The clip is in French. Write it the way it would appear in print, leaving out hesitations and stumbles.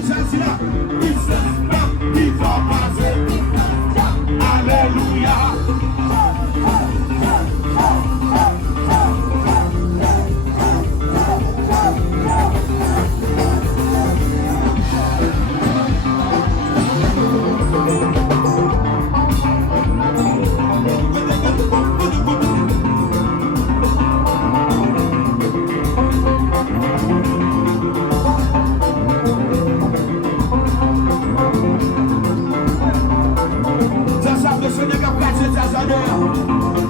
puissance là, puissance là, il va passer. Alléluia. Ça, le Seigneur a passé sa année.